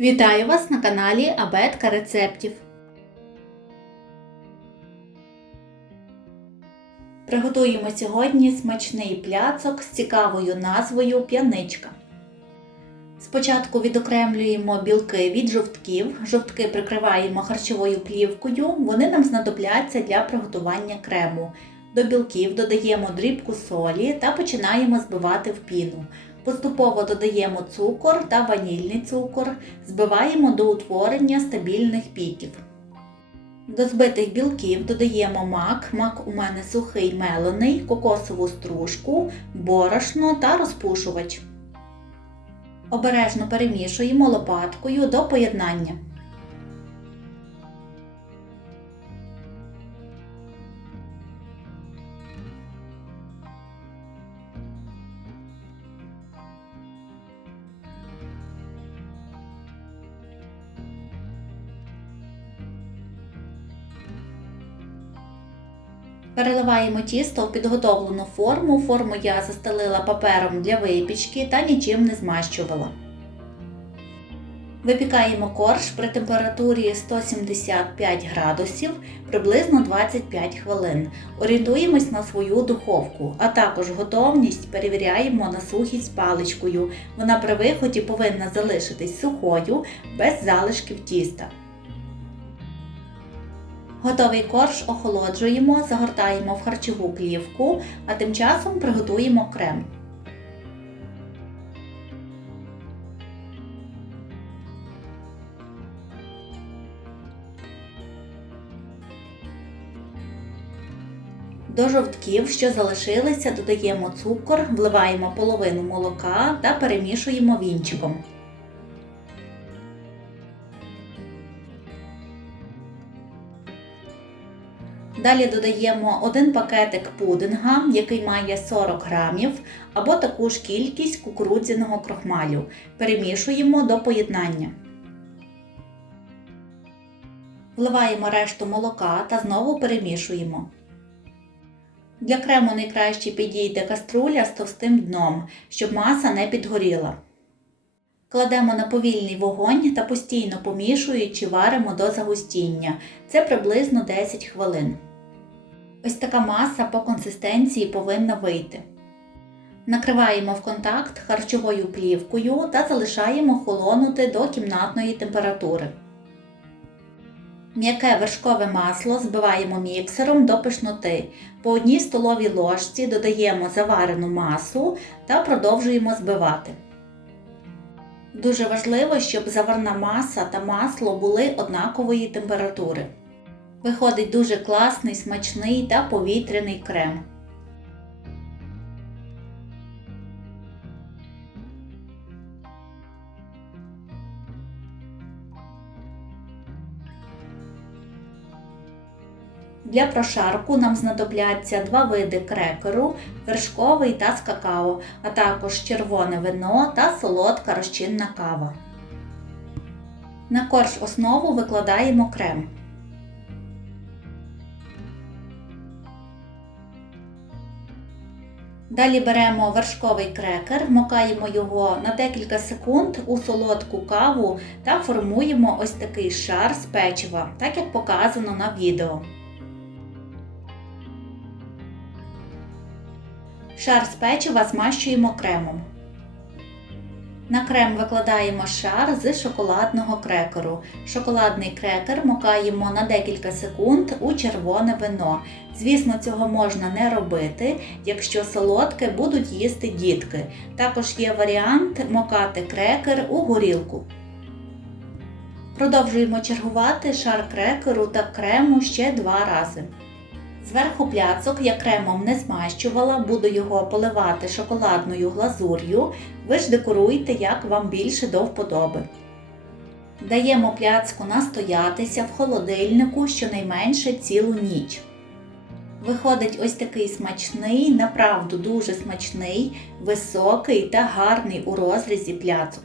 Вітаю вас на каналі Абетка рецептів. Приготуємо сьогодні смачний пляцок з цікавою назвою п'яничка. Спочатку відокремлюємо білки від жовтків. Жовтки прикриваємо харчовою плівкою, вони нам знадобляться для приготування крему. До білків додаємо дрібку солі та починаємо збивати в піну. Поступово додаємо цукор та ванільний цукор, збиваємо до утворення стабільних піків. До збитих білків додаємо мак, мак у мене сухий мелений, кокосову стружку, борошно та розпушувач. Обережно перемішуємо лопаткою до поєднання. Переливаємо тісто в підготовлену форму. Форму я застелила папером для випічки та нічим не змащувала. Випікаємо корж при температурі 175 градусів приблизно 25 хвилин. Орієнтуємось на свою духовку, а також готовність перевіряємо на сухість паличкою. Вона при виході повинна залишитись сухою, без залишків тіста. Готовий корж охолоджуємо, загортаємо в харчову плівку, а тим часом приготуємо крем. До жовтків, що залишилися, додаємо цукор, вливаємо половину молока та перемішуємо вінчиком. Далі додаємо один пакетик пудинга, який має 40 грамів, або таку ж кількість кукурудзяного крохмалю. Перемішуємо до поєднання. Вливаємо решту молока та знову перемішуємо. Для крему найкраще підійде каструля з товстим дном, щоб маса не підгоріла. Кладемо на повільний вогонь та постійно помішуючи варимо до загустіння. Це приблизно 10 хвилин. Ось така маса по консистенції повинна вийти. Накриваємо в контакт харчовою плівкою та залишаємо холонути до кімнатної температури. М'яке вершкове масло збиваємо міксером до пишноти. По одній столовій ложці додаємо заварену масу та продовжуємо збивати. Дуже важливо, щоб заварна маса та масло були однакової температури. Виходить дуже класний, смачний та повітряний крем. Для прошарку нам знадобляться два види крекеру, вершковий та з какао, а також червоне вино та солодка розчинна кава. На корж основу викладаємо крем. Далі беремо вершковий крекер, макаємо його на декілька секунд у солодку каву та формуємо ось такий шар з печива, так як показано на відео. Шар з печива змащуємо кремом. На крем викладаємо шар з шоколадного крекеру. Шоколадний крекер макаємо на декілька секунд у червоне вино. Звісно, цього можна не робити, якщо солодке будуть їсти дітки. Також є варіант макати крекер у горілку. Продовжуємо чергувати шар крекеру та крему ще два рази. Зверху пляцок я кремом не змащувала, буду його поливати шоколадною глазур'ю. Ви ж декоруйте, як вам більше до вподоби. Даємо пляцку настоятися в холодильнику щонайменше цілу ніч. Виходить ось такий смачний, направду дуже смачний, високий та гарний у розрізі пляцок.